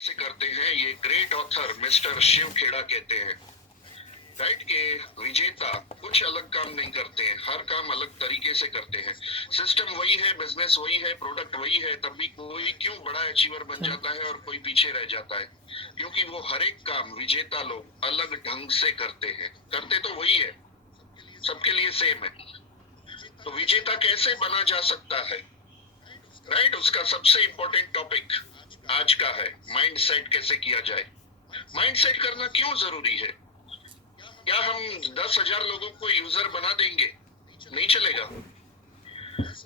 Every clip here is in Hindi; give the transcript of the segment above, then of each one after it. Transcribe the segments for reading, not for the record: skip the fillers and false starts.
से करते हैं, ये great author mister Shiv Khera कहते हैं, राइट, के विजेता कुछ अलग काम नहीं करते हैं, हर काम अलग तरीके से करते हैं। सिस्टम वही है, बिजनेस वही है, प्रोडक्ट वही है, तब भी कोई क्यों बड़ा अचीवर बन जाता है और कोई पीछे रह जाता है? क्योंकि वो हर एक काम विजेता लोग अलग ढंग से करते हैं। करते तो वही है, सबके लिए सेम है। तो विजेता कैसे बना जा सकता है, राइट? उसका सबसे इंपॉर्टेंट टॉपिक आज का है माइंड सेट कैसे किया जाए। माइंड सेट करना क्यों जरूरी है? क्या हम 10,000 लोगों को यूजर बना देंगे? नहीं चलेगा।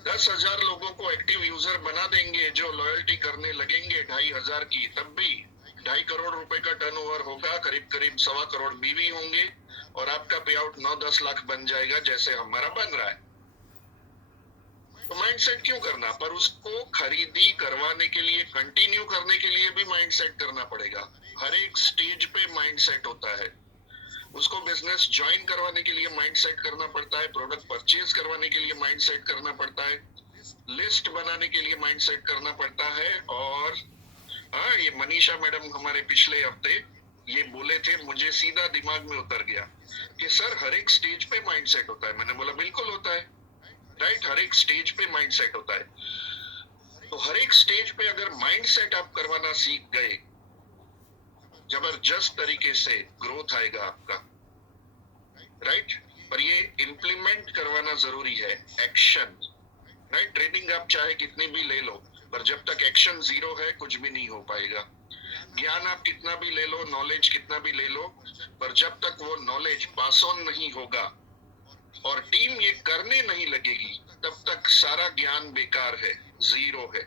10,000 लोगों को एक्टिव यूजर बना देंगे जो लॉयल्टी करने लगेंगे 2,500 की, तब भी 2.5 करोड़ रुपए का टर्नओवर होगा, करीब करीब 1.25 करोड़ बीवी होंगे और आपका पे आउट 9-10 लाख बन जाएगा जैसे हमारा बन रहा है। तो माइंडसेट क्यों करना? पर उसको खरीदी करवाने के लिए, कंटिन्यू करने के लिए भी माइंडसेट करना पड़ेगा। हर एक स्टेज पे माइंडसेट होता है। उसको बिजनेस ज्वाइन करवाने के लिए माइंडसेट करना पड़ता है, प्रोडक्ट परचेज करवाने के लिए माइंडसेट करना पड़ता है, लिस्ट बनाने के लिए माइंडसेट करना पड़ता है। और हाँ, ये मनीषा मैडम हमारे पिछले हफ्ते ये बोले थे, मुझे सीधा दिमाग में उतर गया कि सर हर एक स्टेज पे माइंडसेट होता है। मैंने बोला बिल्कुल होता है, राइट, हर एक स्टेज पे माइंडसेट होता है। तो हर एक स्टेज पे अगर माइंडसेट आप करवाना सीख गए, जबरदस्त तरीके से ग्रोथ आएगा आपका, राइट। पर ये इम्प्लीमेंट करवाना जरूरी है, एक्शन, राइट। ट्रेनिंग आप चाहे कितनी भी ले लो, पर जब तक एक्शन जीरो है कुछ भी नहीं हो पाएगा। ज्ञान आप कितना भी ले लो, नॉलेज कितना भी ले लो, पर जब तक वो नॉलेज पास ऑन नहीं होगा और टीम ये करने नहीं लगेगी, तब तक सारा ज्ञान बेकार है, जीरो है।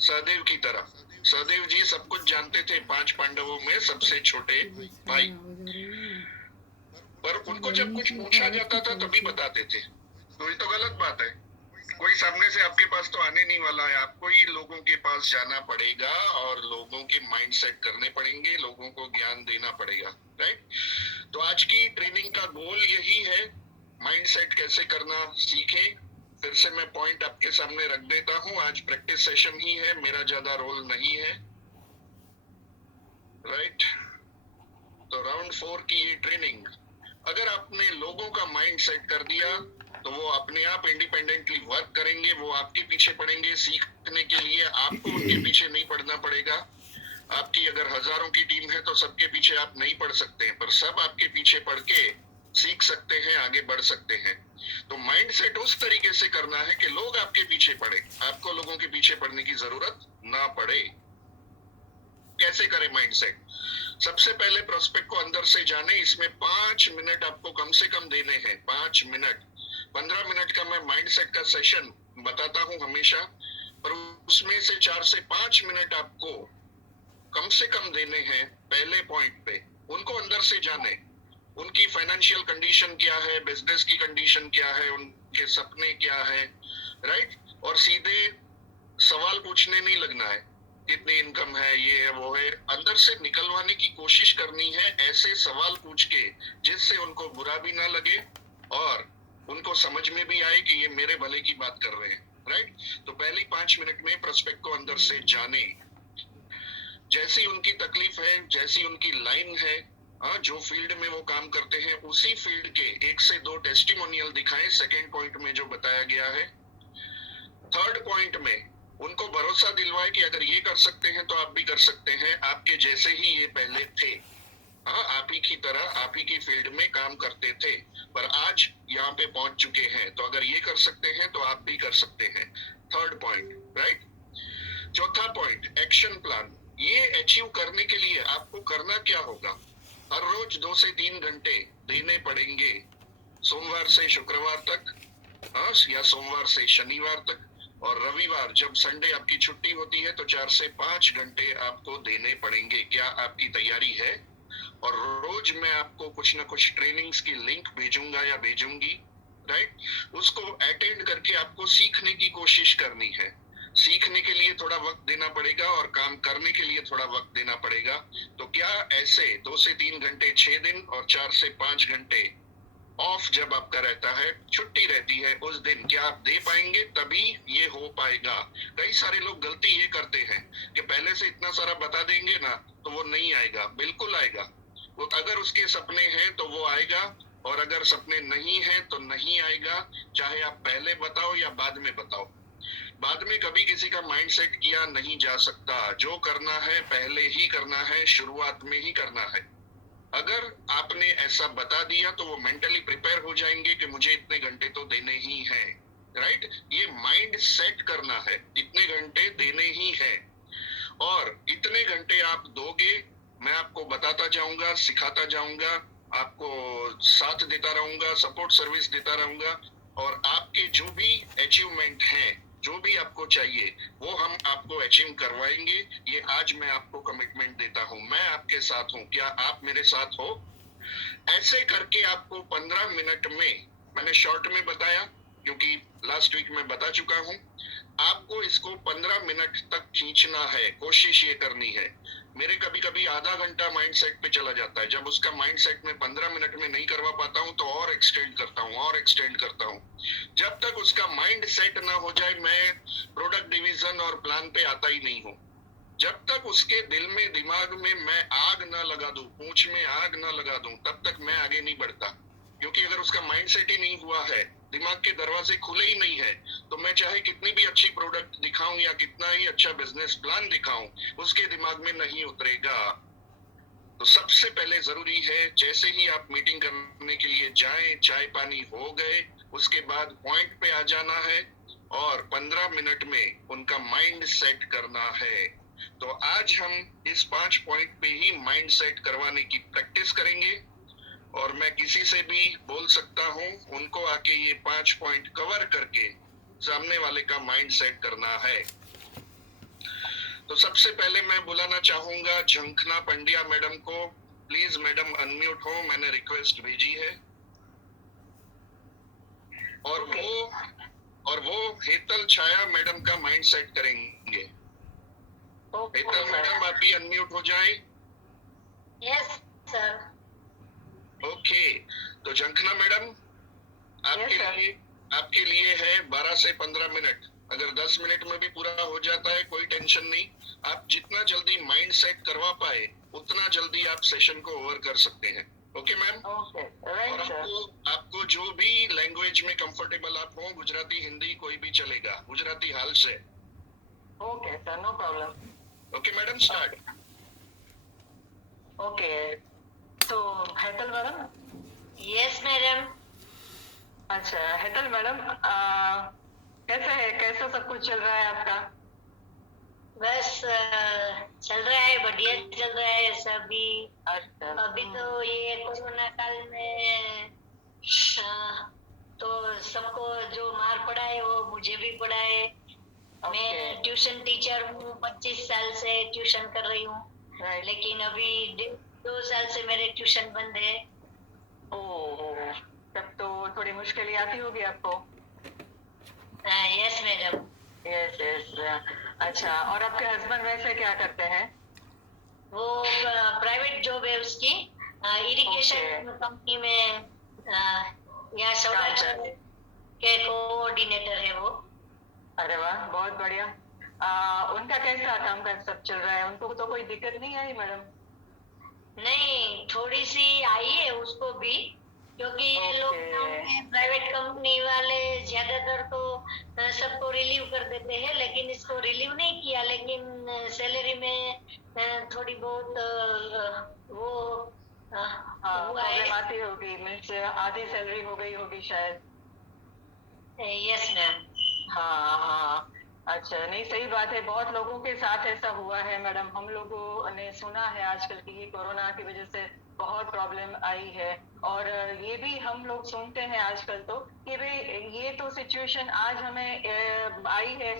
सहदेव की तरह, सहदेव जी सब कुछ जानते थे, 5 पांडवों में सबसे छोटे भाई, पर उनको जब कुछ पूछा जाता था तभी बताते थे। तो ये तो गलत बात है। कोई सामने से आपके पास तो आने नहीं वाला है, आपको ही लोगों के पास जाना पड़ेगा और लोगों के माइंडसेट करने पड़ेंगे, लोगों को ज्ञान देना पड़ेगा, राइट। तो आज की ट्रेनिंग का गोल यही है, माइंडसेट कैसे करना सीखें। फिर से मैं पॉइंट आपके सामने रख देता हूं, आज प्रैक्टिस सेशन ही है, मेरा ज्यादा रोल नहीं है, राइट। तो राउंड 4 की ये ट्रेनिंग, अगर आपने लोगों का माइंड सेट कर दिया तो वो अपने आप इंडिपेंडेंटली वर्क करेंगे, वो आपके पीछे पड़ेंगे सीखने के लिए, आपको उनके पीछे नहीं पड़ना पड़ेगा। आपकी अगर हजारों की टीम है तो सबके पीछे आप नहीं पड़ सकते हैं, पर सब आपके पीछे पड़ के सीख सकते हैं, आगे बढ़ सकते हैं। तो माइंड सेट उस तरीके से करना है कि लोग आपके पीछे पड़े, आपको लोगों के पीछे पड़ने की जरूरत ना पड़े। कैसे करें माइंड सेट? सबसे पहले प्रोस्पेक्ट को अंदर से जाने, इसमें 5 मिनट आपको कम से कम देने हैं। 5 मिनट, 15 मिनट का मैं माइंड सेट का सेशन बताता हूं हमेशा, पर उसमें से 4 से 5 मिनट आपको कम से कम देने हैं पहले पॉइंट पे। उनको अंदर से जाने, उनकी फाइनेंशियल कंडीशन क्या है, बिजनेस की कंडीशन क्या है, उनके सपने क्या है, राइट। और सीधे सवाल पूछने नहीं लगना है, कितनी इनकम है, ये है वो है, अंदर से निकलवाने की कोशिश करनी है, ऐसे सवाल पूछ के जिससे उनको बुरा भी ना लगे और उनको समझ में भी आए कि ये मेरे भले की बात कर रहे हैं, राइट। तो पहली 5 मिनट में प्रोस्पेक्ट को अंदर से जाने, जैसी उनकी तकलीफ है, जैसी उनकी लाइन है, जो फील्ड में वो काम करते हैं उसी फील्ड के 1 से 2 टेस्टिमोनियल दिखाएं, सेकेंड पॉइंट में जो बताया गया है। थर्ड पॉइंट में उनको भरोसा दिलवाए कि अगर ये कर सकते हैं तो आप भी कर सकते हैं, आपके जैसे ही ये पहले थे, आप ही की तरह, आप ही की फील्ड में काम करते थे, पर आज यहाँ पे पहुंच चुके हैं, तो अगर ये कर सकते हैं तो आप भी कर सकते हैं। Third point, right. चौथा पॉइंट, एक्शन प्लान। ये अचीव करने के लिए आपको करना क्या होगा? हर रोज 2 से 3 घंटे देने पड़ेंगे, सोमवार से शुक्रवार तक, या सोमवार से शनिवार तक, और रविवार जब संडे आपकी छुट्टी होती है तो 4 से 5 घंटे आपको देने पड़ेंगे। क्या आपकी तैयारी है? और रोज मैं आपको कुछ ना कुछ ट्रेनिंग्स की लिंक भेजूंगा या भेजूंगी, राइट। उसको अटेंड करके आपको सीखने की कोशिश करनी है। सीखने के लिए थोड़ा वक्त देना पड़ेगा और काम करने के लिए थोड़ा वक्त देना पड़ेगा। तो क्या ऐसे 2 से 3 घंटे 6 दिन और 4 से 5 घंटे ऑफ जब आपका रहता है, छुट्टी रहती है, उस दिन क्या आप दे पाएंगे? तभी ये हो पाएगा। कई सारे लोग गलती ये करते हैं कि पहले से इतना सारा बता देंगे ना तो वो नहीं आएगा। बिल्कुल आएगा। वो अगर उसके सपने हैं तो वो आएगा, और अगर सपने नहीं है तो नहीं आएगा। चाहे आप पहले बताओ या बाद में बताओ, बाद में कभी किसी का माइंड सेट किया नहीं जा सकता। जो करना है पहले ही करना है, शुरुआत में ही करना है। अगर आपने ऐसा बता दिया तो वो मेंटली प्रिपेयर हो जाएंगे कि मुझे इतने घंटे तो देने ही हैं, राइट? ये माइंड सेट करना है, इतने घंटे देने ही हैं, और इतने घंटे आप दोगे। मैं आपको बताता जाऊंगा, सिखाता जाऊंगा, आपको साथ देता रहूंगा, सपोर्ट सर्विस देता रहूंगा, और आपके जो भी अचीवमेंट हैं, जो भी आपको चाहिए, वो हम आपको अचीव करवाएंगे। ये आज मैं आपको कमिटमेंट देता हूँ। मैं आपके साथ हूँ, क्या आप मेरे साथ हो? ऐसे करके आपको 15 मिनट में, मैंने शॉर्ट में बताया क्योंकि लास्ट वीक में बता चुका हूँ, आपको इसको 15 मिनट तक खींचना है। कोशिश ये करनी है। मेरे कभी कभी आधा घंटा माइंड सेट पे चला जाता है। जब उसका माइंड सेट में 15 मिनट में नहीं करवा पाता हूँ तो और एक्सटेंड करता हूँ, और एक्सटेंड करता हूँ। जब तक उसका माइंड सेट ना हो जाए, मैं प्रोडक्ट डिवीजन और प्लान पे आता ही नहीं हूँ। जब तक उसके दिल में, दिमाग में मैं आग ना लगा दूं, पूंछ में आग ना लगा दूं, तब तक मैं आगे नहीं बढ़ता। क्योंकि अगर उसका माइंड सेट ही नहीं हुआ है, दिमाग के दरवाजे खुले ही नहीं है, तो मैं चाहे कितनी भी अच्छी प्रोडक्ट दिखाऊं या कितना ही अच्छा बिजनेस प्लान दिखाऊं, उसके दिमाग में नहीं उतरेगा। तो सबसे पहले जरूरी है, जैसे ही आप मीटिंग करने के लिए जाएं, चाय पानी हो गए, उसके बाद पॉइंट पे आ जाना है और 15 मिनट में उनका माइंड सेट करना है। तो आज हम इस 5 पॉइंट पे ही माइंड सेट करवाने की प्रैक्टिस करेंगे, और मैं किसी से भी बोल सकता हूँ उनको आके ये 5 पॉइंट कवर करके सामने वाले का माइंड सेट करना है। तो सबसे पहले मैं बुलाना चाहूंगा झंखना पंड्या मैडम को। प्लीज मैडम अनम्यूट हो, मैंने रिक्वेस्ट भेजी है। और वो हेतल छाया मैडम का माइंड सेट करेंगे। हेतल मैडम आप भी अनम्यूट हो जाएं। Yes sir. ओके, तो झंखना मैडम आपके लिए है 12 से 15 मिनट। अगर 10 मिनट में भी पूरा हो जाता है कोई टेंशन नहीं। आप जितना जल्दी माइंड सेट करवा पाए उतना जल्दी आप सेशन को ओवर कर सकते हैं। Okay ma'am? ओके, और आपको जो भी लैंग्वेज में कंफर्टेबल आप हो, गुजराती, हिंदी, कोई भी चलेगा। गुजराती हाल से। Okay sir, no problem. Okay madam, start. Okay, तो हेतल मैडम। Yes madam. अच्छा हेतल मैडम, कैसा है, कैसा सब कुछ चल रहा है आपका? बस चल रहा है, बढ़िया चल रहा है सभी। अच्छा, अभी तो ये कोरोना काल में तो सबको जो मार पड़ा है वो मुझे भी पड़ा है। मैं ट्यूशन टीचर हूँ, 25 साल से ट्यूशन कर रही हूँ, लेकिन अभी 2 साल से मेरे ट्यूशन बंद है। ओह, तब तो थोड़ी मुश्किल आती होगी आपको। Yes madam. Yes yes. अच्छा, और आपके हस्बैंड वैसे क्या करते हैं? वो प्राइवेट जॉब है उसकी, इरिगेशन कंपनी में, यहाँ सौराष्ट्र के कोऑर्डिनेटर है वो। अरे वाह, बहुत बढ़िया। उनका कैसा काम काज सब चल रहा है? उनको तो कोई दिक्कत नहीं आई मैडम? नहीं, थोड़ी सी आई है उसको भी, क्योंकि ये लॉकडाउन में प्राइवेट कंपनी वाले ज्यादातर तो सबको रिलीव कर देते हैं, लेकिन इसको रिलीव नहीं किया, लेकिन सैलरी में थोड़ी बहुत वो प्रॉब्लम आती होगी, मीन्स आधी सैलरी हो गई होगी शायद। Yes ma'am. हाँ हाँ, अच्छा, नहीं सही बात है, बहुत लोगों के साथ ऐसा हुआ है मैडम। हम लोगों ने सुना है आजकल की ये कोरोना की वजह से बहुत प्रॉब्लम आई है, और ये भी हम लोग सुनते हैं आजकल तो कि भाई ये तो सिचुएशन आज हमें आई है,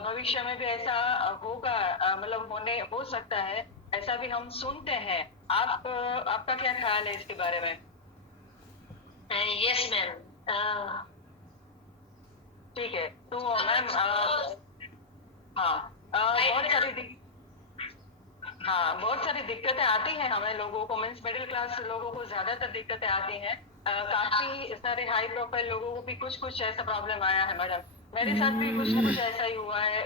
भविष्य में भी ऐसा होगा, मतलब होने हो सकता है, ऐसा भी हम सुनते हैं। आपका क्या ख्याल है इसके बारे में? Yes ma'am. ठीक है, तो मैम बहुत सारी दिक्कतें आती हैं हमें लोगों को, मीन्स मिडिल क्लास लोगों को ज्यादातर दिक्कतें आती हैं। काफी सारे हाई प्रोफाइल लोगों को भी कुछ कुछ ऐसा प्रॉब्लम आया है मैडम। मेरे साथ भी कुछ ना कुछ ऐसा ही हुआ है,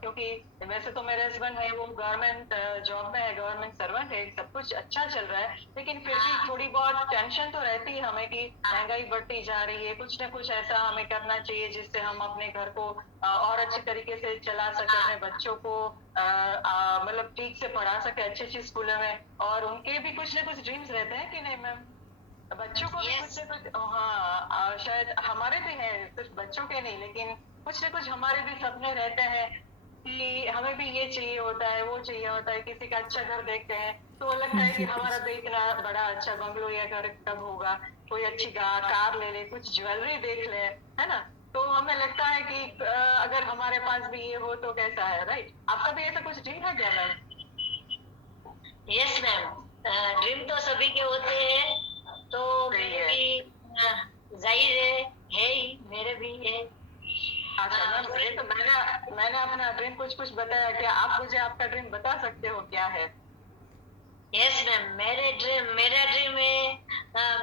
क्योंकि वैसे तो मेरे हस्बैंड है वो गवर्नमेंट जॉब में है, गवर्नमेंट सर्वेंट है, सब कुछ अच्छा चल रहा है, लेकिन फिर भी हाँ थोड़ी बहुत टेंशन तो रहती है हमें कि महंगाई बढ़ती जा रही है, कुछ ना कुछ ऐसा हमें करना चाहिए जिससे हम अपने घर को और अच्छे तरीके से चला सके, अपने बच्चों को मतलब ठीक से पढ़ा सके अच्छी अच्छी स्कूलों में। और उनके भी कुछ ना कुछ ड्रीम्स रहते हैं कि नहीं मैम? बच्चों को भी कुछ यस ना कुछ, हाँ, शायद हमारे भी हैं, सिर्फ बच्चों के नहीं, लेकिन कुछ ना कुछ हमारे भी सपने रहते हैं कि हमें भी ये चाहिए होता है, वो चाहिए होता है। किसी का अच्छा घर देखते हैं तो लगता है कि हमारा भी इतना बड़ा अच्छा बंगलो या घर कब होगा, कोई अच्छी कार ले ले, कुछ ज्वेलरी देख ले, है ना? तो हमें लगता है कि अगर हमारे पास भी ये हो तो कैसा है, राइट? आपका भी ऐसा कुछ ड्रीम है क्या मैम? यस मैम, ड्रीम तो सभी के होते हैं, तो सही मेरे है। भी जाहिर है ही, मेरे भी है। अच्छा मैम, ये तो मैंने अपना ड्रीम कुछ कुछ बताया, क्या आप मुझे आपका ड्रीम बता सकते हो क्या है? यस मैम, मेरा ड्रीम है,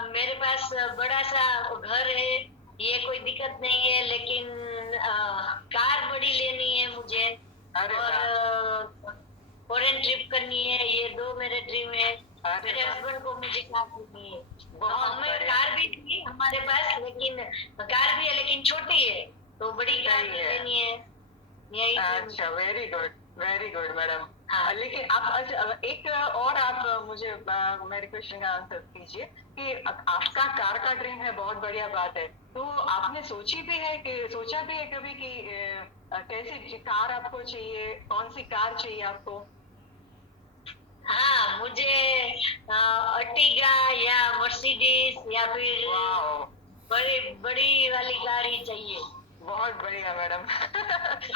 मेरे पास बड़ा सा घर है, ये कोई दिक्कत नहीं है, लेकिन कार बड़ी लेनी है मुझे, अरे और वाह, फॉरेन ट्रिप करनी है, ये दो मेरे ड्रीम है। अरे मेरे वाह, हस्बैंड को मुझे कार लेनी है। बहुत हमें बढ़िया, कार भी थी हमारे पास, लेकिन कार भी है लेकिन छोटी है, तो बड़ी कार सही है। लेनी है, यही ड्रीम। अच्छा, वेरी गुड मैडम। हाँ लेकिन आप अच्छा, एक और आप मुझे मेरे क्वेश्चन का आंसर कीजिए कि आपका कार का ड्रीम है, बहुत बढ़िया बात है। तो आपने सोचा भी है कभी कि कैसी कार आपको चाहिए, कौन सी कार चाहिए आपको? हाँ, मुझे अर्टिगा या मर्सिडीज या फिर वाह, बड़ी बड़ी वाली कार ही चाहिए। बहुत बढ़िया मैडम।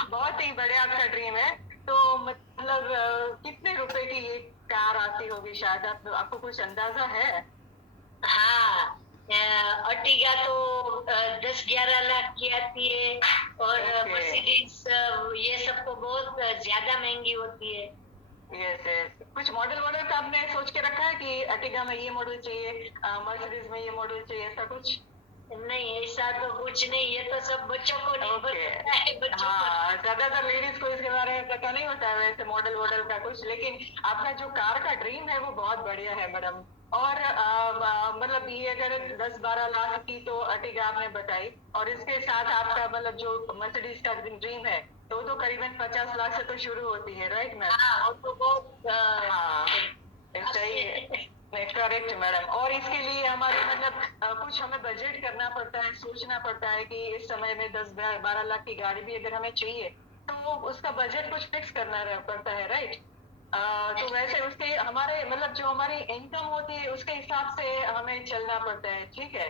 बहुत ही बढ़िया आपका ड्रीम है। तो मतलब कितने रुपए की ये कार आती होगी शायद, आपको कुछ अंदाजा है? हाँ, अर्टिगा तो 10-11 लाख की आती है, और ओके, मर्सिडीज ये सब तो बहुत ज्यादा महंगी होती है। Yes yes. कुछ मॉडल वॉडल का आपने सोच के रखा है कि अर्टिगा में ये मॉडल चाहिए, मर्सिडीज में ये मॉडल चाहिए, ऐसा कुछ? नहीं, ऐसा तो कुछ नहीं, ये तो सब बच्चों को निर्भर ओके, करता है, बच्चों पर। हाँ, ज्यादातर लेडीज को इसके बारे में पता नहीं होता है वैसे मॉडल वॉडल का कुछ, लेकिन आपका जो कार का ड्रीम है वो बहुत बढ़िया है मैडम। और मतलब ये अगर 10-12 लाख की तो अर्टिगा आपने बताई, और इसके साथ आपका मतलब जो मर्सिडीज का ड्रीम है तो वो तो करीबन 50 लाख से तो शुरू होती है, राइट मैम? हाँ, वो तो बहुत हाँ, सही है, करेक्ट मैडम। और इसके लिए हमारे मतलब कुछ हमें बजट करना पड़ता है, सोचना पड़ता है कि इस समय में 10-12 लाख की गाड़ी भी अगर हमें चाहिए तो उसका बजट कुछ फिक्स करना पड़ता है, राइट? तो वैसे उसके हमारे मतलब जो हमारी इनकम होती है उसके हिसाब से हमें चलना पड़ता है, ठीक है?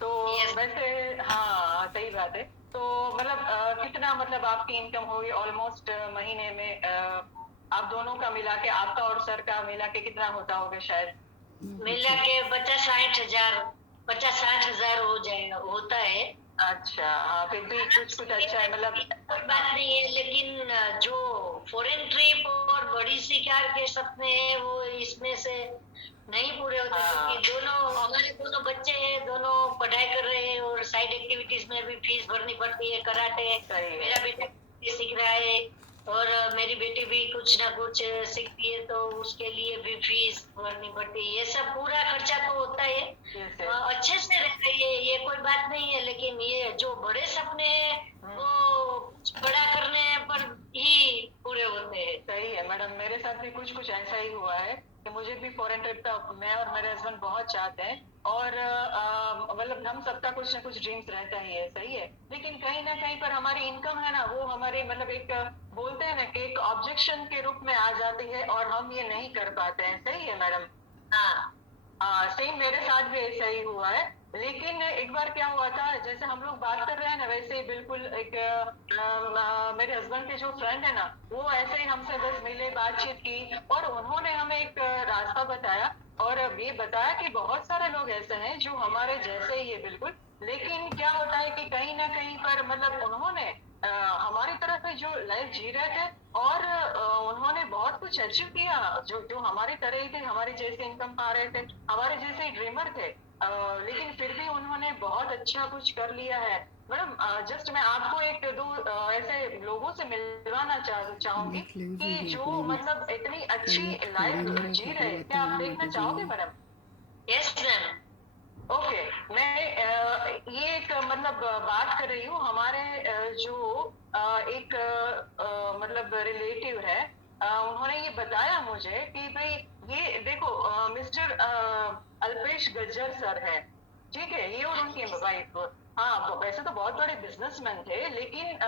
तो यस। वैसे, हाँ, सही बात है। तो मतलब कितना मतलब आपकी इनकम होगी ऑलमोस्ट महीने में, आप दोनों का मिला के, आपका और सर का मिला के कितना होता होगा शायद? मिला के 50-60 हजार हो जाएगा, होता है। अच्छा, हाँ, फिर भी कुछ कुछ अच्छा है मतलब। कोई बात हाँ, नहीं है, लेकिन जो फॉरेन ट्रिप और बड़ी सी कार के सपने हैं वो इसमें से नहीं पूरे होते, हाँ, क्योंकि हमारे दोनों बच्चे हैं, दोनों पढ़ाई कर रहे हैं, और साइड एक्टिविटीज में भी फीस भरनी पड़ती है, कराटे, सही है, मेरा बेटा सीख रहा है, और मेरी बेटी भी कुछ ना कुछ सीखती है, तो उसके लिए भी फीस भरनी पड़ती है, ये सब पूरा खर्चा तो होता है। यस अच्छे से रह रही है, ये कोई बात नहीं है, लेकिन ये जो बड़े सपने हैं वो कुछ बड़ा करने पर ही पूरे होते हैं। सही है मैडम, मेरे साथ भी कुछ कुछ ऐसा ही हुआ है कि मुझे भी फॉरेन ट्रिप का मैं और मेरे हस्बैंड बहुत चाहते हैं, और मतलब हम सबका कुछ ना कुछ ड्रीम्स रहता ही है, सही है, लेकिन कहीं ना कहीं पर हमारी इनकम है ना, वो हमारे मतलब एक बोलते हैं ना कि एक ऑब्जेक्शन के रूप में आ जाती है और हम ये नहीं कर पाते हैं, सही है मैडम? हाँ हाँ, सेम मेरे साथ भी ऐसा ही हुआ है। लेकिन एक बार क्या हुआ था, जैसे हम लोग बात कर रहे हैं ना वैसे ही बिल्कुल एक मेरे हस्बैंड के जो फ्रेंड है ना, वो ऐसे ही हमसे बस मिले, बातचीत की, और उन्होंने हमें एक रास्ता बताया, और ये बताया कि बहुत सारे लोग ऐसे हैं जो हमारे जैसे ही है बिल्कुल, लेकिन क्या होता है कि कहीं ना कहीं पर मतलब उन्होंने हमारी तरह से जो लाइफ जी रहे थे, और उन्होंने बहुत कुछ अचीव किया, जो जो हमारी तरह ही थे, हमारे जैसे इनकम पा रहे थे, हमारे जैसे ड्रीमर थे, लेकिन फिर भी उन्होंने बहुत अच्छा कुछ कर लिया है मैडम। जस्ट मैं आपको एक दो ऐसे लोगों से मिलवाना चाहूंगी कि जो मतलब इतनी अच्छी लाइफ जी रहे। क्या आप देखना चाहोगे मैडम? Yes ma'am. ओके, मैं ये एक मतलब बात कर रही हूँ। हमारे जो एक मतलब रिलेटिव है, उन्होंने ये बताया मुझे कि भाई ये देखो मिस्टर अल्पेश गज्जर सर है, ठीक है, ये और उनकी वाइफ। हाँ, वैसे तो बहुत बड़े बिजनेसमैन थे, लेकिन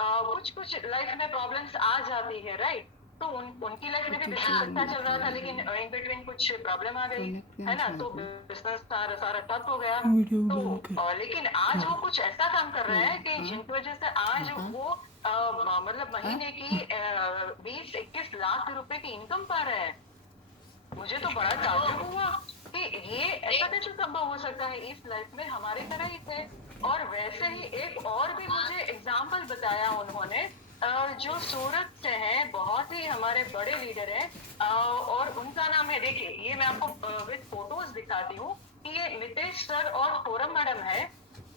कुछ कुछ लाइफ में प्रॉब्लम्स आ जाती है, राइट? तो उनकी लाइफ में भी बिजनेस अच्छा चल रहा था, लेकिन इन बिटवीन कुछ प्रॉब्लम आ गई, है ना, तो बिजनेस सारा सारा ठप हो गया। तो लेकिन आज वो कुछ ऐसा काम कर रहे हैं कि जिनकी वजह से आज वो मतलब महीने की 20-21 लाख रुपए की इनकम पा रहे हैं। मुझे तो बड़ा ताज्जुब हुआ कि ये ऐसा कैसे संभव हो सकता है। इस लाइफ में हमारी तरह ही थे। और वैसे ही एक और भी मुझे एग्जाम्पल बताया उन्होंने, जो सूरत से हैं, बहुत ही हमारे बड़े लीडर हैं, और उनका नाम है, देखिए ये मैं आपको विद फोटोज दिखाती हूँ कि ये नितेश सर और फोरम मैडम है,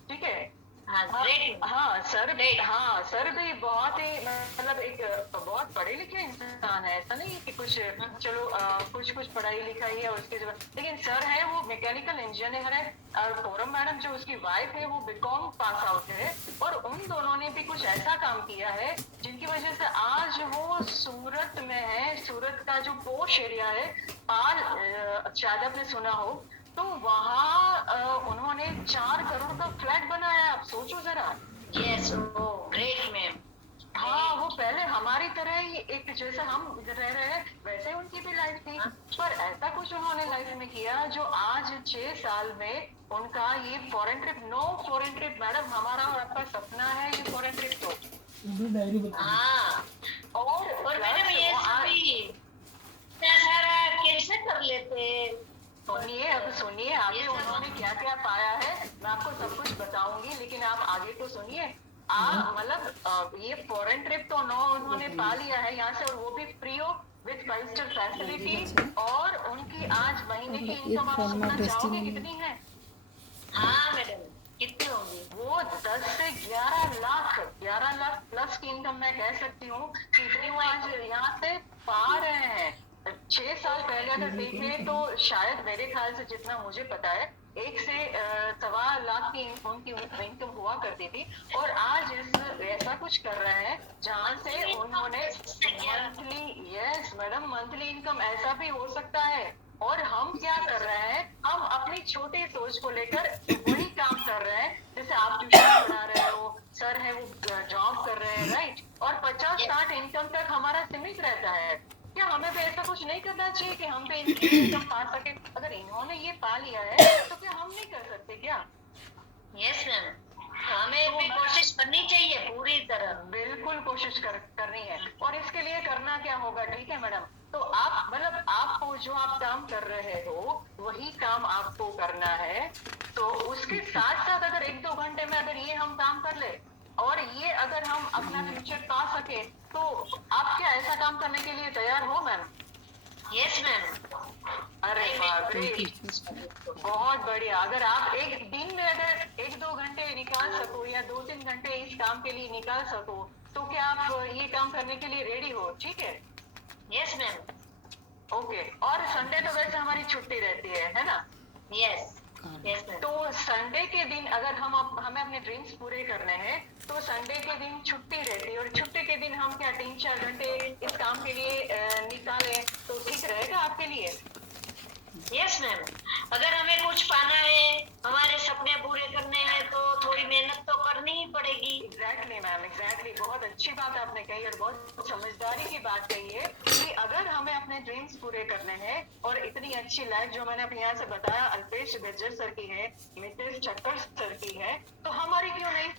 ठीक है। हाँ सर भी बहुत ही मतलब एक बहुत पढ़े लिखे इंसान है। ऐसा नहीं कि कुछ चलो कुछ पढ़ाई लिखाई है उसके बाद, लेकिन सर है वो मैकेनिकल इंजीनियर है। और फोरम मैडम जो उसकी वाइफ है वो बीकॉम पास आउट है। और उन दोनों ने भी कुछ ऐसा काम किया है जिनकी वजह से आज वो सूरत में है। सूरत का जो पोश एरिया है, पाल, शायद आपने सुना हो, तो वहाँ उन्होंने 4 करोड़ का फ्लैट बनाया। आप सोचो जरा। यस, ओ ग्रेट मैम। हाँ, वो पहले हमारी तरह ही एक जैसे हम रह रहे हैं वैसे उनकी भी लाइफ थी, पर ऐसा कुछ उन्होंने लाइफ में किया जो आज 6 साल में उनका ये foreign trip, no foreign trip madam, हमारा और आपका सपना है ये फॉरेन ट्रिप। तो हाँ, और मैडम ये सभी इतना सारा कैसे कर लेते? सुनिए, अब सुनिए आगे उन्होंने क्या क्या पाया है, मैं आपको सब कुछ बताऊंगी, लेकिन आप आगे तो सुनिए। मतलब ये फॉरेन ट्रिप तो नो उन्होंने पा लिया है यहाँ से, और वो भी free of with 5 star facility. और उनकी आज महीने की इनकम आप सुनना चाहोगे कितनी है? हाँ मैडम, कितनी होगी? वो 10 से 11 लाख प्लस की इनकम मैं कह सकती हूँ कि वो आज यहाँ से पा रहे हैं। 6 साल पहले अगर देखें तो शायद मेरे ख्याल से जितना मुझे पता है 1 से 1.25 लाख की उनकी इनकम हुआ करती थी। और आज ऐसा कुछ कर रहे हैं जहाँ से उन्होंने monthly, yes madam, monthly income ऐसा भी हो सकता है। और हम क्या कर रहे हैं, हम अपनी छोटी सोच को लेकर वही काम कर रहे हैं। जैसे आप ट्यूशन पढ़ा रहे हो, सर है वो जॉब कर रहे हैं, राइट? और 50-60 इनकम तक हमारा सीमित रहता है। क्या हमें भी ऐसा कुछ नहीं करना चाहिए कि हम भी इनकी इनकम पा सके? अगर इन्होंने ये पा लिया है तो क्या हम नहीं कर सकते क्या? यस मैम, हमें भी कोशिश करनी चाहिए पूरी तरह। बिल्कुल कोशिश करनी है। और इसके लिए करना क्या होगा, ठीक है मैडम? तो आप मतलब आपको जो आप काम कर रहे हो वही काम आपको करना है। तो उसके साथ साथ अगर 1-2 घंटे में अगर ये हम काम कर ले और ये अगर हम अपना फ्यूचर पा सके, तो आप क्या ऐसा काम करने के लिए तैयार हो मैम? Yes ma'am. अरे बहुत बढ़िया। अगर आप एक दिन में अगर 1-2 घंटे निकाल सको या 2-3 घंटे इस काम के लिए निकाल सको, तो क्या आप ये काम करने के लिए रेडी हो? ठीक है, यस मैम। ओके। और संडे तो वैसे हमारी छुट्टी रहती है ना? Yes yes ma'am. तो संडे के दिन अगर हमें अपने ड्रीम्स पूरे करने हैं तो संडे के दिन छुट्टी रहती है। और छुट्टी के दिन हम क्या 3-4 घंटे इस काम के लिए निकालें तो ठीक रहेगा आपके लिए? यस मैम, अगर हमें कुछ पाना है, हमारे सपने पूरे करने हैं, तो थोड़ी मेहनत तो करनी ही पड़ेगी। Exactly ma'am, exactly. बहुत अच्छी बात आपने कही और बहुत समझदारी की बात कही है कि अगर हमें अपने ड्रीम्स पूरे करने हैं और इतनी अच्छी लाइफ जो मैंने अपने यहाँ से बताया अल्पेश गज्जर सर की है, मिसेस ठक्कर सर की है, तो हमारी क्यों नहीं?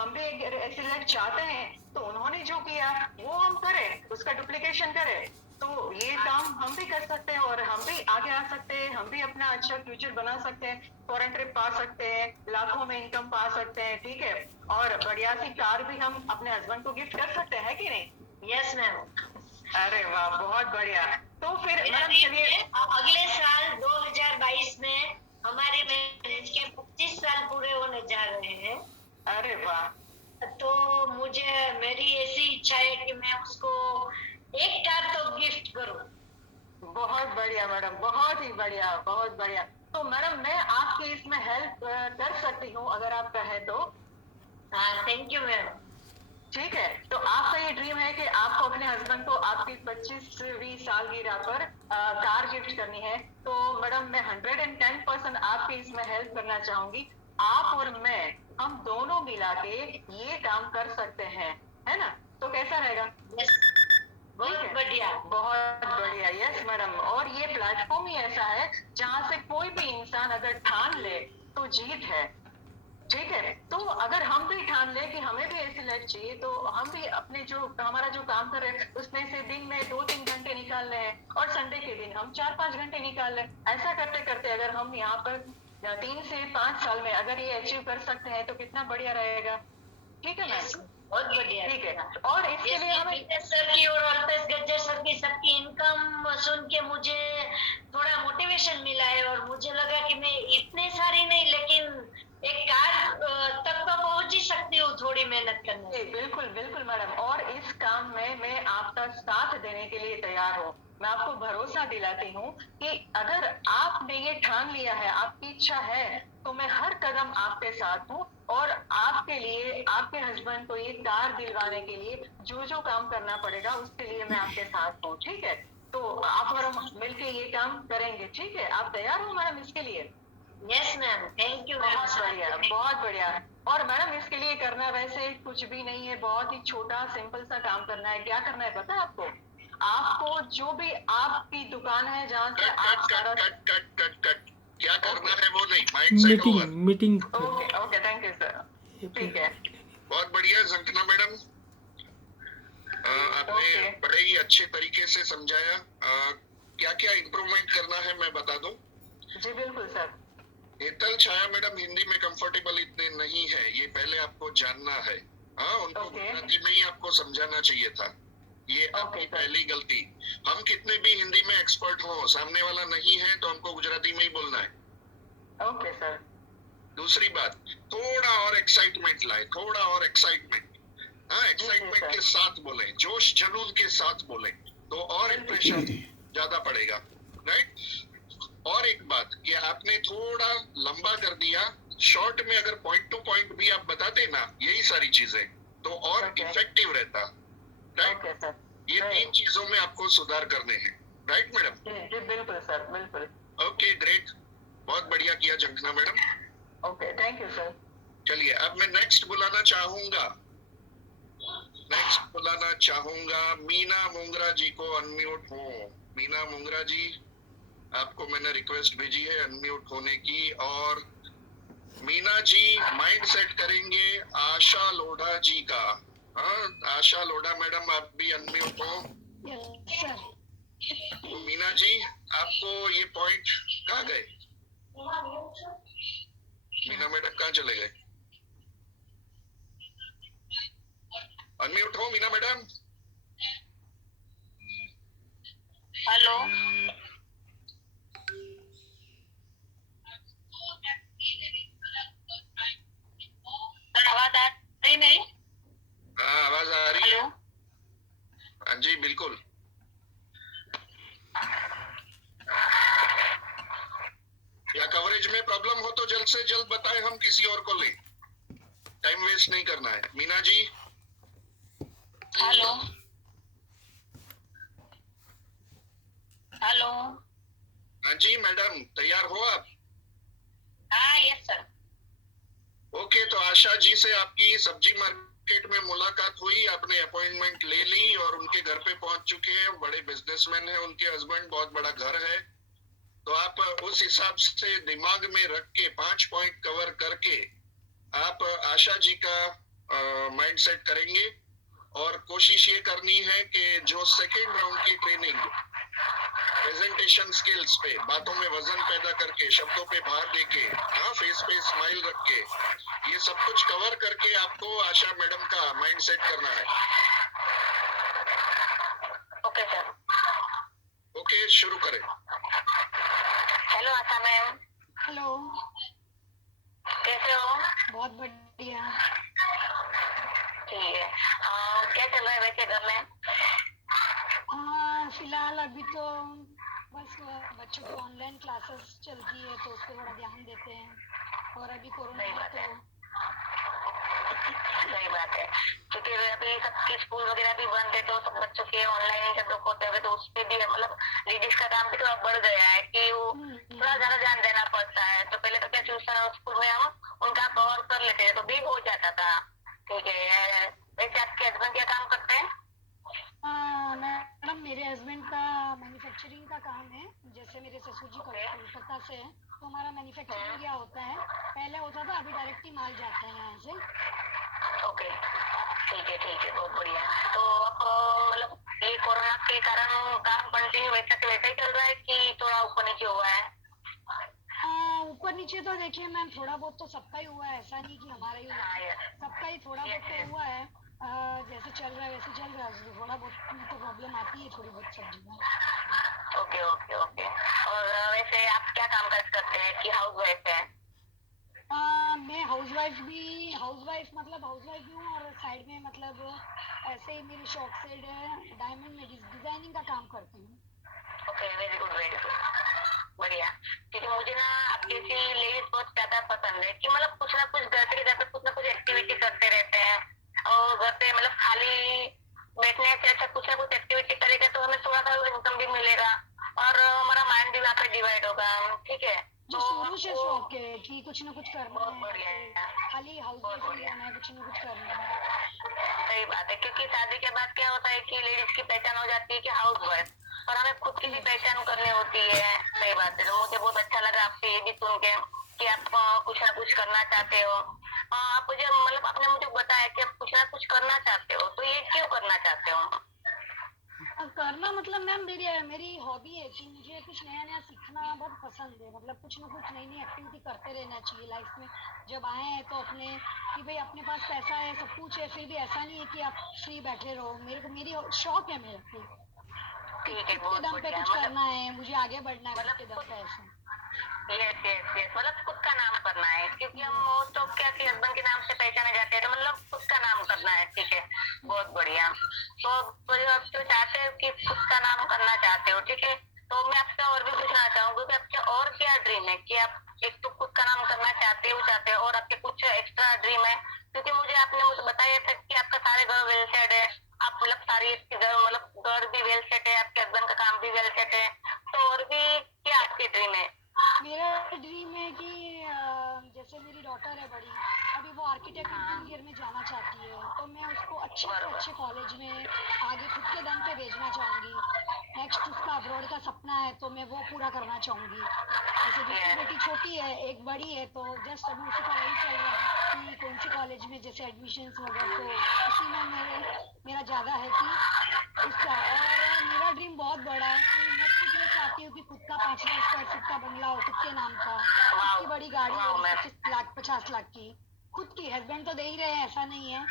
हम भी एक ऐसी लाइफ चाहते हैं, तो उन्होंने जो किया वो हम करें, उसका डुप्लीकेशन करें, तो ये काम हम भी कर सकते हैं और हम भी आगे आ सकते हैं। हम भी अपना अच्छा फ्यूचर बना सकते हैं, फॉरेन ट्रिप पा सकते हैं, लाखों में इनकम पा सकते हैं, ठीक है। और बढ़िया सी कार भी हम अपने हस्बैंड को गिफ्ट कर सकते हैं कि नहीं? Yes ma'am. अरे वाह, बहुत बढ़िया। तो फिर मैडम चलिए, अगले साल 2022 में हमारे जा रहे हैं, अरे वाह, तो मेरी ऐसी इच्छा है कि मैं उसको एक कार तो गिफ्ट करूं। बहुत बढ़िया मैडम, बहुत ही बढ़िया, बहुत बढ़िया। तो मैडम मैं आपकी इसमें हेल्प कर सकती हूँ अगर आप कहें तो। हाँ, थैंक यू मैम। ठीक है, तो आपका ये ड्रीम है कि आपको अपने हस्बैंड को आपकी 25वीं सालगिरह पर कार गिफ्ट करनी है। तो मैडम मैं 110% आपकी इसमें हेल्प करना चाहूंगी। आप और मैं, हम दोनों मिला के ये काम कर सकते हैं, है ना? तो कैसा रहेगा? यस, बहुत बढ़िया। बहुत बढ़िया, यस मैडम। और ये प्लेटफॉर्म ही ऐसा है जहाँ से कोई भी इंसान अगर ठान ले तो जीत है। ठीक है, तो अगर हम भी ठान ले कि हमें भी ऐसी लाइफ चाहिए, तो हम भी अपने जो हमारा जो काम कर रहे हैं उसमें से दिन में 2-3 घंटे निकाल रहे हैं और संडे के दिन हम 4-5 घंटे निकाल रहे हैं। ऐसा करते करते अगर हम यहाँ पर 3 से 5 साल में अगर ये अचीव कर सकते हैं तो कितना बढ़िया रहेगा। ठीक है Yes, मैम, बहुत बढ़िया। ठीक है। और इसके लिए हमें नीरज सर की और अल्पेश गज्जर सर की सबकी इनकम सुन के मुझे थोड़ा मोटिवेशन मिला है, और मुझे लगा कि मैं इतने सारी नहीं, लेकिन एक कार तक तो पहुंच ही सकती हूँ थोड़ी मेहनत करने से। बिल्कुल बिल्कुल मैडम, और इस काम में मैं आपका साथ देने के लिए तैयार हूँ। मैं आपको भरोसा दिलाती हूँ कि अगर आपने ये ठान लिया है, आपकी इच्छा है, तो मैं हर कदम आपके साथ हूँ। और आपके लिए, आपके हस्बैंड को ये कार दिलवाने के लिए जो जो काम करना पड़ेगा उसके लिए मैं आपके साथ हूँ। ठीक है, तो आप और हम मिलके ये काम करेंगे। ठीक है, आप तैयार हो मैडम इसके लिए? Yes ma'am, thank you ma'am. बहुत बढ़िया, बहुत बढ़िया। और मैडम इसके लिए करना वैसे कुछ भी नहीं है, बहुत ही छोटा सिंपल सा काम करना है। क्या करना है पता है आपको? आपको जो भी आपकी दुकान है जहाँ से कट आप कट सारा, cut cut cut cut cut क्या करना है वो नहीं, mind set meeting over. Meeting okay okay, thank you sir. ठीक है, बहुत बढ़िया झंकना मैडम, आपने ओके। बड़े ही अच्छे तरीके से समझाया। क्या क्या इम्प्रूवमेंट करना है मैं बता दूं। जी बिल्कुल सर। हेतल छाया मैडम हिंदी में कंफर्टेबल इतने नहीं है, ये पहले आपको जानना है। हाँ, उनको ओके। गुजराती में ही आपको समझाना चाहिए था। ये आपकी ओके, सर। पहली गलती। हम कितने भी हिंदी में एक्सपर्ट हो, सामने वाला नहीं है तो हमको गुजराती में ही बोलना है। Okay sir. दूसरी बात, थोड़ा और एक्साइटमेंट लाए, थोड़ा और एक्साइटमेंट। हाँ, एक्साइटमेंट सर। के साथ बोले, जोश जुनून के साथ बोले, तो और इंप्रेशन ज्यादा पड़ेगा। राइट। और एक बात कि आपने थोड़ा लंबा कर दिया, शॉर्ट में अगर पॉइंट टू पॉइंट भी आप बताते ना यही सारी चीजें, तो और ओके। इफेक्टिव रहता। Right, okay sir. ये 3 चीजों में आपको सुधार करने हैं। Right madam? जी जी बिल्कुल सर, बिल्कुल। ओके, ग्रेट, बहुत बढ़िया किया Jhankana madam. Okay, thank you sir. चलिए अब मैं नेक्स्ट बुलाना चाहूंगा मीना मुंगरा जी को। अनम्यूट हो मीना मुंगरा जी, आपको मैंने रिक्वेस्ट भेजी है अनम्यूट होने की। और मीना जी माइंड सेट करेंगे आशा लोढ़ा जी का। हाँ, आशा लोढ़ा मैडम आप भी अनम्यूट हो। तो मीना जी, आपको ये पॉइंट कहाँ गए? मीना मैडम कहाँ चले गए? अनम्यूट हो मीना मैडम। हेलो, आवाज आ रही मेरी? हाँ, आवाज आ रही है। हेलो, हाँ जी बिल्कुल। या कवरेज में प्रॉब्लम हो तो जल्द से जल्द बताएं, हम किसी और को लें। टाइम वेस्ट नहीं करना है। मीना जी। Hello, hello. हाँ जी मैडम, तैयार हो आप? हाँ, यस सर। ओके, तो आशा जी से आपकी सब्जी मार्केट में मुलाकात हुई, आपने अपॉइंटमेंट ले ली और उनके घर पे पहुंच चुके हैं। बड़े बिजनेसमैन हैं, उनके हस्बैंड, बहुत बड़ा घर है। तो आप उस हिसाब से दिमाग में रख के 5 पॉइंट कवर करके आप आशा जी का माइंड सेट करेंगे। और कोशिश ये करनी है कि जो सेकेंड राउंड की ट्रेनिंग प्रेजेंटेशन स्किल्स पे, बातों में वजन पैदा करके, शब्दों पे भार देके, हाँ, फेस पे स्माइल रख के, ये सब कुछ कवर करके आपको आशा मैडम का माइंड सेट करना है। Okay sir. ओके, शुरू करें। हेलो आशा मैम। हेलो। कैसे हो? बहुत बढ़िया। ठीक है। क्या चल रहा है वैसे घर में? हाँ, फिलहाल अभी तो बस बच्चों की ऑनलाइन क्लासेस चलती है तो उस पर थोड़ा ध्यान देते हैं। और अभी कोरोना सही है बात तो है। सही बात है, क्योंकि अभी सबके स्कूल वगैरह भी बंद है तो सब बच्चों के ऑनलाइन जब लोग होते हैं तो उस पे भी मतलब लेडीज का काम भी थोड़ा बढ़ गया है कि वो थोड़ा ज्यादा ध्यान देना पड़ता है। तो पहले तो क्या ट्यूशन और स्कूल में हम उनका कवर कर लेते थे तो भी हो जाता था। ठीक है, वैसे आपके हस्बैंड क्या काम करते हैं? हाँ मैडम, मेरे हस्बैंड का मैन्युफैक्चरिंग का काम है। जैसे मेरे ससुर जी ओके। कोलकाता से हैं तो हमारा मैन्युफैक्चरिंग क्या होता है, पहले होता था, अभी डायरेक्ट ही माल जाता है यहाँ से। ओके, ठीक है, बहुत बढ़िया। तो अब मतलब ये कोरोना के कारण काम कंटिन्यू वैसा के वैसा ही चल रहा है कि थोड़ा ऊपर नीचे हुआ है? ऊपर नीचे तो देखिए मैम, थोड़ा बहुत तो सबका ही हुआ है, ऐसा नहीं कि हमारा ही हुआ हाँ है, यार। सबका ही थोड़ा बहुत तो हुआ है। जैसे चल रहा है वैसे चल रहा है, थोड़ा बहुत तो प्रॉब्लम आती है थोड़ी बहुत सब जगह। ओके। और वैसे आप क्या काम काज करते हैं कि हाउस वाइफ है? मैं हाउसवाइफ मतलब हाउसवाइफ भी हूँ, और साइड में मतलब ऐसे ही मेरी शॉप से डायमंड में डिजाइनिंग का काम करती हूँ। ओके, वेरी गुड, बढ़िया। क्योंकि मुझे ना आपकी ऐसी लेडीज बहुत ज्यादा पसंद है कि मतलब कुछ ना कुछ घर के घर पे कुछ ना कुछ एक्टिविटी करते रहते हैं। और घर पे मतलब खाली बैठने से अच्छा कुछ ना कुछ एक्टिविटी करेगा तो हमें थोड़ा सा इनकम भी मिलेगा और हमारा माइंड भी वहाँ पे डिवाइड होगा। ठीक है, जो तो शुरू से वो शौक है कि कुछ ना कुछ करना बहुत है, बढ़िया ऐसे है। खाली बहुत हाउसवाइफ नहीं बढ़िया, रहना है, कुछ ना कुछ करना है। सही बात है, क्योंकि शादी के बाद क्या होता है कि लेडीज की पहचान हो जाती है कि हाउस वाइफ, और हमें खुद की भी पहचान करनी होती है। सही बात है, तो मुझे बहुत अच्छा लगा आपसे ये भी सुन के कि आप कुछ ना कुछ करना चाहते हो। आप मुझे मतलब आपने मुझे बताया कि आप कुछ ना कुछ करना चाहते हो, तो ये क्यों करना चाहते हो? करना मतलब मैम, मेरी मेरी हॉबी है कि मुझे कुछ नया नया सीखना बहुत पसंद है। मतलब कुछ ना कुछ नई नई एक्टिविटी करते रहना चाहिए लाइफ में। जब आए हैं तो अपने कि भाई अपने पास पैसा है, सब कुछ है, फिर भी ऐसा नहीं है कि आप फ्री बैठे रहो। मेरी शौक है मेरे को कि ठीक है, खुद के बहुत दम पे बढ़िया। कुछ करना है, मुझे आगे बढ़ना है खुद मतलब के दम पे ऐसा। यस, मतलब खुद का नाम करना है, क्योंकि हम यस। मोस्ट ऑफ क्या कि हस्बैंड के नाम से पहचाने जाते हैं, तो मतलब खुद का नाम करना है। ठीक है, बहुत बढ़िया। तो जो आप तो चाहते हो कि खुद का नाम करना चाहते हो, ठीक है, तो मैं आपसे और भी पूछना चाहूंगी कि आपके और क्या ड्रीम है कि आप एक तो खुद का नाम करना चाहते हो और आपके कुछ एक्स्ट्रा ड्रीम है? क्योंकि आपने मुझे बताया था कि आपका सारे घर वेल सेट है, आप मतलब सारी इसकी घर मतलब घर भी वेल सेट है, आपके हस्बैंड का काम भी वेल सेट है, तो और भी क्या आपकी ड्रीम है? मेरा ड्रीम है कि जैसे मेरी डॉटर है बड़ी, अभी वो आर्किटेक्ट इंजीनियर में जाना चाहती है, तो मैं उसको अच्छे से बरोबर। अच्छे कॉलेज में आगे खुद के दम पे भेजना चाहूँगी। नेक्स्ट उसका अब्रॉड का सपना है तो मैं वो पूरा करना चाहूँगी। ऐसे दूसरी बेटी छोटी है, एक बड़ी है, तो जस्ट अभी उसी का वही चल रहा है कि कौन सी कॉलेज में जैसे एडमिशन्स वगैरह, तो उसी में मेरा ज़्यादा है कि उसका। और मेरा ड्रीम बहुत बड़ा है कि मैं खुद ये चाहती हूँ कि खुद का 5,000 स्क्वायर फीट का बंगला हो, खुद के नाम का, खुद की बड़ी गाड़ी हो, वाह मैम, 25 लाख 50 लाख की, खुद की। हस्बैंड तो दे ही रहे हैं, ऐसा नहीं है,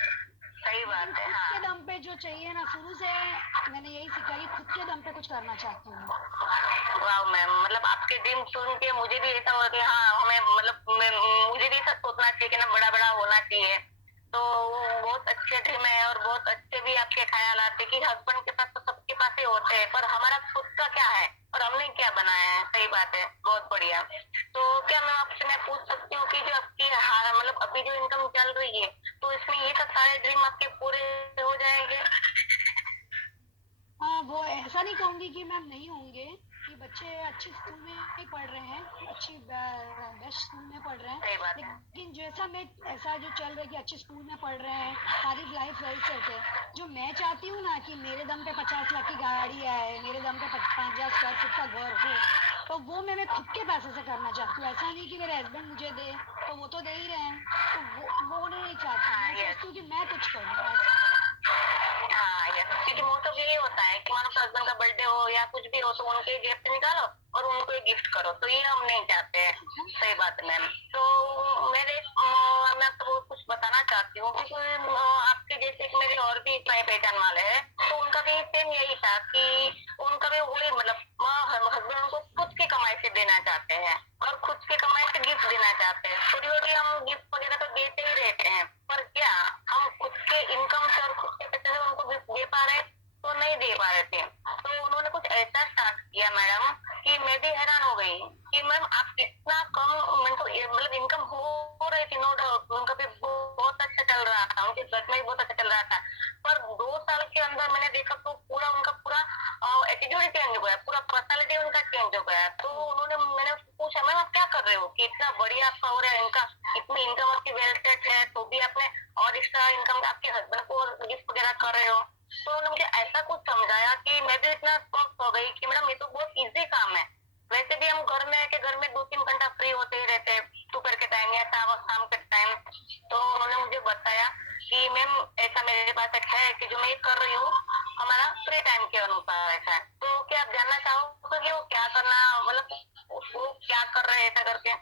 सही लेकिन बात है। खुद के हाँ, दम पे जो चाहिए ना, शुरू से मैंने यही सीखा कि खुद के दम पे कुछ करना चाहती हूँ। वाह मैम, मतलब आपके ड्रीम सुन के मुझे भी ऐसा हो कि हाँ हमें मतलब मुझे भी ऐसा सोचना चाहिए कि ना बड़ा बड़ा होना चाहिए। तो बहुत अच्छे ड्रीम है और बहुत अच्छे भी आपके ख्याल आते कि हस्बैंड के पास तो सबके पास ही होते हैं, पर हमारा खुद का क्या है और हमने क्या बनाया है। सही बात है, बहुत बढ़िया। तो क्या मैं आपसे मैं पूछ सकती हूँ कि जो आपकी मतलब अभी जो इनकम चल रही है, तो इसमें ये सब सारे ड्रीम आपके पूरे हो जाएंगे? हाँ, वो ऐसा नहीं कहूंगी कि मैम नहीं होंगे, कि बच्चे अच्छे स्कूल में ही पढ़ रहे हैं, अच्छी बेस्ट स्कूल में पढ़ रहे हैं, सही बात है। लेकिन जैसा मैं ऐसा जो चल रहा है कि अच्छे स्कूल में पढ़ रहे हैं, सारी लाइफ वेल सेट है। जो मैं चाहती हूँ ना कि मेरे दम पे 50 लाख की गाड़ी आए, मेरे दम पे 5,000 स्क्वायर फीट का घर हो, तो वो मैं खुद के पैसे से करना चाहती हूँ। ऐसा नहीं कि मेरे हस्बैंड मुझे दे, तो वो तो दे ही रहे हैं, तो वो नहीं चाहती। हाँ, मैं यस। सोचती हूँ कि मैं कुछ करूँ ऐसा। हाँ यस, क्योंकि मोस्ट ऑफ यही होता है कि मानो हस्बैंड का बर्थडे हो या कुछ भी हो तो उनके गिफ्ट निकालो और उनको गिफ्ट करो, तो ये हम नहीं चाहते हैं। सही बात है मैम। तो मैं आपको कुछ बताना चाहती हूँ कि आपके जैसे एक मेरे और भी नए पहचान वाले हैं, तो उनका भी सेम यही था कि उनका भी वही मतलब हस्बैंड उनको खुद की कमाई कमाई से देना चाहते हैं और खुद की कमाई से गिफ्ट देना चाहते हैं। थोड़ी थोड़ी हम गिफ्ट वगैरह तो देते ही रहते हैं, पर क्या हम खुद के इनकम से और खुद के पैसे से उनको गिफ्ट दे पा रहे तो नहीं दे पा रहे थे। तो उन्होंने कुछ ऐसा स्टार्ट किया मैडम कि मैं भी हैरान हो गई कि मैम आप इतना कम, मतलब इनकम हो रही थी, नो डाउट उनका भी बहुत अच्छा चल रहा था, उनके घर में भी बहुत अच्छा चल रहा था, पर 2 साल के अंदर मैंने देखा तो उनका पूरा एटीट्यूड चेंज हो गया, पूरा पर्सनालिटी उनका चेंज हो गया। तो मैंने पूछा मैम आप क्या कर रहे हो कि इतना बढ़िया आपका हो रहा है, इनका इतनी इनकम आपकी वेल सेट है, तो भी आपने और एक्स्ट्रा इनकम आपके हस्बैंड को गिफ्ट वगैरह कर रहे हो। तो उन्होंने मुझे ऐसा कुछ समझाया कि मैं भी इतना शॉक हो गई कि मैडम ये तो बहुत इजी काम है। वैसे भी हम घर में 2-3 घंटा फ्री होते ही रहते हैं, दोपहर के टाइम या शाम के टाइम। तो उन्होंने मुझे बताया कि मैम ऐसा मेरे पास एक है कि जो मैं कर रही हूँ, हमारा फ्री टाइम के अनुसार ऐसा है। तो क्या आप जानना चाहोगे कि वो क्या करना, मतलब वो क्या कर रहे हैं ऐसा करके?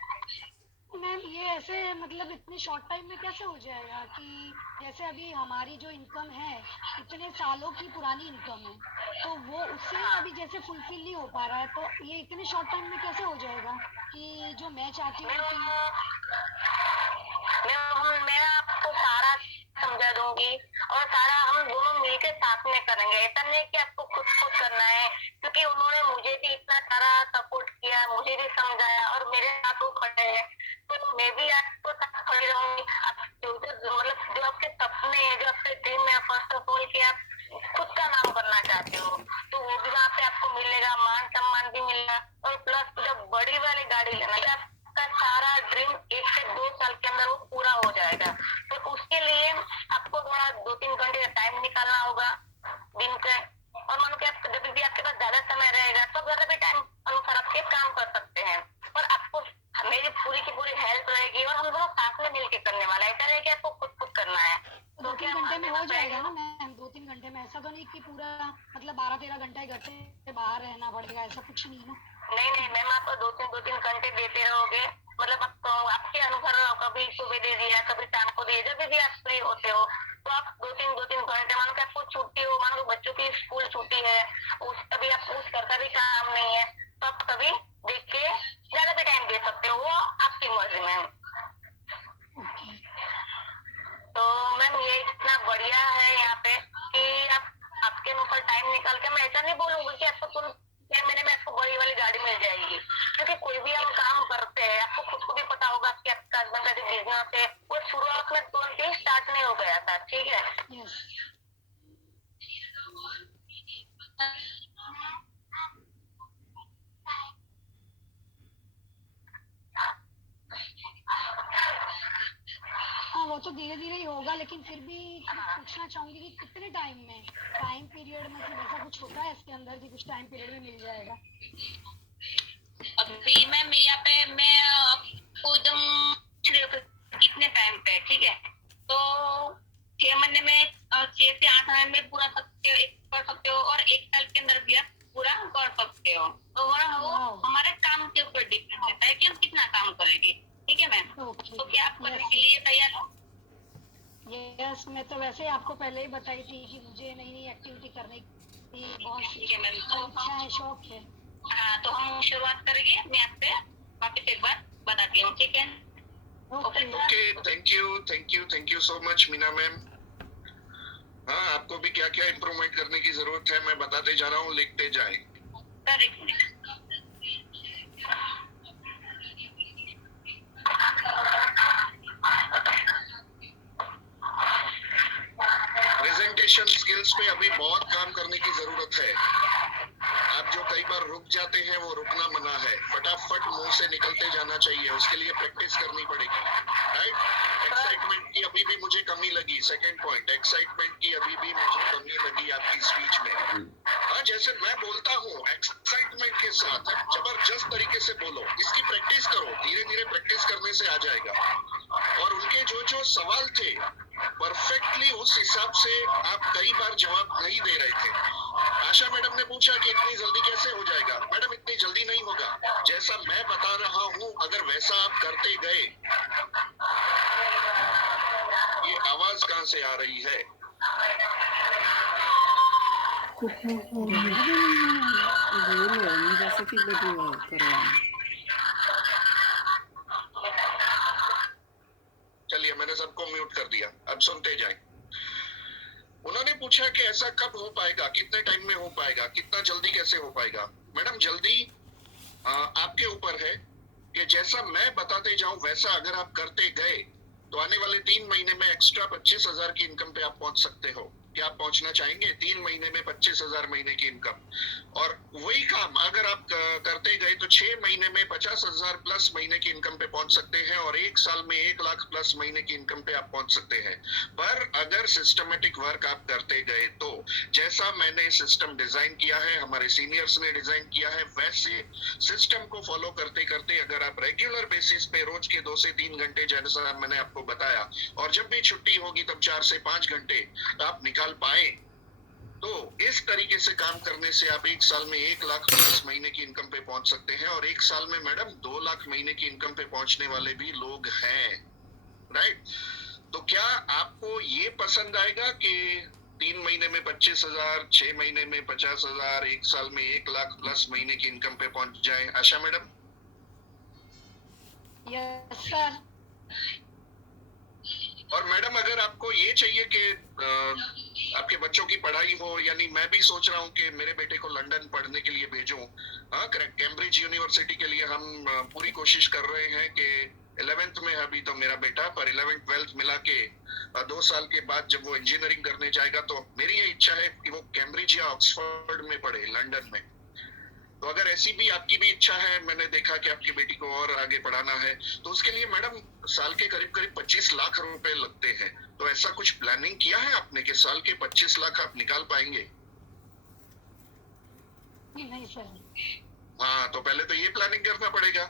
मैम ये ऐसे मतलब इतने शॉर्ट टाइम में कैसे हो जाएगा कि जैसे अभी हमारी जो इनकम है इतने सालों की पुरानी इनकम है, तो वो उससे अभी जैसे फुलफिल नहीं हो पा रहा है, तो ये इतने शॉर्ट टाइम में कैसे हो जाएगा कि जो मैं चाहती हूँ कि मैं आपको सारा समझा दूंगी और सारा हम दोनों मिलकर साथ में करेंगे। ऐसा नहीं कि आपको खुद करना है, क्योंकि उन्होंने मुझे भी इतना सारा सपोर्ट किया, मुझे भी समझाया और मेरे साथ वो खड़े हैं, तो मैं भी आपको साथ खड़ी रहूंगी। आप मतलब जो आपके सपने हैं, जो आपके ड्रीम है, फर्स्ट ऑफ ऑल कि आप खुद का नाम करना चाहते हो, तो वो भी वहाँ पे आपको मिलेगा, मान सम्मान भी मिलेगा। और प्लस जब बड़ी वाली गाड़ी लेना, आपका सारा ड्रीम 1 से 2 साल के अंदर वो पूरा हो जाएगा। तो उसके लिए आपको थोड़ा 2-3 घंटे का टाइम निकालना होगा दिन के, और मानो कि आप जब भी आपके पास ज्यादा समय रहेगा तो ज्यादा भी टाइम अनुसार आपके काम कर सकते हैं। और आपको मेरी पूरी की पूरी हेल्प रहेगी और हम दोनों साथ में मिलकर करने वाला है। ऐसा नहीं कि आपको खुद करना है। तो 2-3 घंटे में हो जाएगा ना मैम? 2-3 घंटे में, ऐसा तो नहीं कि पूरा मतलब 12-13 घंटे घर से बाहर रहना पड़ेगा, ऐसा कुछ नहीं ना? नहीं मैम, आप 2-3 घंटे देते रहोगे, मतलब आपके अनुसार कभी सुबह दे दिया, कभी शाम को दिए, जब भी आप फ्री होते हो तो आप 2-3 घंटे, मानो कि आपको छुट्टी हो, मानो बच्चों की स्कूल छुट्टी है, उस कभी आप उस घर का भी काम नहीं है, तो आप कभी देख के ज्यादा भी टाइम दे सकते हो, वो आपकी मर्जी मैम। तो मैम ये इतना बढ़िया है यहाँ पे कि आप आपके अनुसार टाइम निकाल के, मैं ऐसा नहीं बोलूंगी कि आपको तुरंत 6 महीने में आपको बड़ी वाली गाड़ी मिल जाएगी, क्योंकि कोई भी हम काम करते हैं, आपको खुद को भी पता होगा कि आपका हस्बैंड का जो बिजनेस है वो शुरुआत में तुरंत ही स्टार्ट नहीं हो गया था, ठीक है? हाँ वो तो धीरे धीरे ही होगा, लेकिन फिर भी पूछना चाहूंगी कि कितने टाइम में, टाइम पीरियड मतलब ऐसा कुछ होता है इसके अंदर कि कुछ टाइम पीरियड में मिल जाएगा? अभी मैम यहाँ पे मैं आपको एकदम कितने टाइम पे, ठीक है, तो 6 महीने में 6 से 8 महीने में पूरा कर सकते हो और 1 साल के अंदर भी आप पूरा कर सकते हो। तो वो हमारे काम के ऊपर डिपेंड रहता है कि हम कितना काम करेंगे, ठीक है मैम? तो क्या आप करने के लिए तैयार हो? यस, मैं तो वैसे आपको पहले ही बताई थी कि मुझे नई नई एक्टिविटी करने की बहुत इच्छा है, शौक है। हाँ, तो हम शुरुआत करेंगे, मैं आपसे वापस एक बार बताती हूँ, ठीक है? Okay, thank you so much Meena ma'am. हाँ, आपको भी क्या क्या इम्प्रूवमेंट करने की जरूरत है मैं बताते जा रहा हूँ, लिखते जाए। सर एक मिनट। प्रेजेंटेशन स्किल्स पे अभी बहुत काम करने की जरूरत है। आप जो कई बार रुक जाते हैं वो रुकना मना है, फटाफट मुंह से निकलते जाना चाहिए, उसके लिए प्रैक्टिस करनी पड़ेगी, राइट? एक्साइटमेंट की अभी भी मुझे कमी लगी, सेकंड पॉइंट, एक्साइटमेंट की अभी भी मुझे कमी लगी आपकी स्पीच में। हाँ, जैसे मैं बोलता हूँ एक्साइटमेंट के साथ जबरदस्त तरीके से बोलो, इसकी प्रैक्टिस करो, धीरे धीरे प्रैक्टिस करने से आ जाएगा। और उनके जो सवाल थे परफेक्टली उस हिसाब से आप कई बार जवाब नहीं दे रहे थे। आशा मैडम ने पूछा कि इतनी जल्दी कैसे हो जाएगा? मैडम इतनी जल्दी नहीं होगा, जैसा मैं बता रहा हूँ अगर वैसा आप करते गए। ये आवाज कहाँ से आ रही है? बोलो मुझे बेटी करवाना। चलिए मैंने सबको म्यूट कर दिया, अब सुनते जाएं। उन्होंने पूछा कि ऐसा कब हो पाएगा, कितने टाइम में हो पाएगा, कितना जल्दी कैसे हो पाएगा। मैडम जल्दी आपके ऊपर है कि जैसा मैं बताते जाऊं वैसा अगर आप करते गए तो आने वाले 3 महीने में एक्स्ट्रा 25,000 की इनकम पे आप पहुंच सकते हो। क्या आप पहुंचना चाहेंगे 3 महीने में 25,000 महीने की इनकम? और वही काम अगर आप करते गए तो 6 महीने में 50,000 प्लस महीने की इनकम पे पहुंच सकते हैं और 1 साल में 1 लाख प्लस महीने की इनकम पे आप पहुंच सकते हैं। पर अगर सिस्टमेटिक वर्क आप करते गए तो जैसा मैंने सिस्टम डिजाइन किया है, हमारे सीनियर्स ने डिजाइन किया है, वैसे सिस्टम को फॉलो करते करते अगर आप रेगुलर बेसिस पे रोज के 2 से 3 घंटे जैसा मैंने आपको बताया और जब भी छुट्टी होगी तब 4 से 5 घंटे आप निकाल पाए तो इस तरीके से काम करने से आप 1 साल में 1 लाख प्लस महीने की इनकम पे पहुंच सकते हैं। और 1 साल में मैडम 2 लाख महीने की इनकम पे पहुंचने वाले भी लोग हैं, राइट? तो क्या आपको ये पसंद आएगा कि 3 महीने में 25,000, 6 महीने में 50,000, 1 साल में 1 लाख प्लस महीने की इनकम पे पहुंच जाए? आशा मैडम? Yes sir. और मैडम अगर आपको ये चाहिए कि आपके बच्चों की पढ़ाई हो, यानी मैं भी सोच रहा हूँ कि मेरे बेटे को लंदन पढ़ने के लिए भेजूं, कैम्ब्रिज यूनिवर्सिटी के लिए हम पूरी कोशिश कर रहे हैं कि 11th में अभी तो मेरा बेटा, पर 11th 12th मिला के 2 साल के बाद जब वो इंजीनियरिंग करने जाएगा तो मेरी ये इच्छा है कि वो कैम्ब्रिज या ऑक्सफोर्ड में पढ़े, लंदन में। तो अगर ऐसी भी आपकी भी इच्छा है, मैंने देखा कि आपकी बेटी को और आगे पढ़ाना है, तो उसके लिए मैडम साल के करीब करीब 25 लाख रुपए लगते हैं। तो ऐसा कुछ प्लानिंग किया है आपने कि साल के 25 लाख आप निकाल पाएंगे? नहीं सर। हाँ, तो पहले तो ये प्लानिंग करना पड़ेगा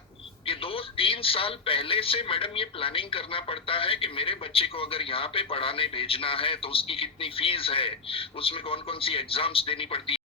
कि 2-3 साल पहले से मैडम ये प्लानिंग करना पड़ता है कि मेरे बच्चे को अगर यहाँ पे पढ़ाने भेजना है तो उसकी कितनी फीस है, उसमें कौन कौन सी एग्जाम्स देनी पड़ती है।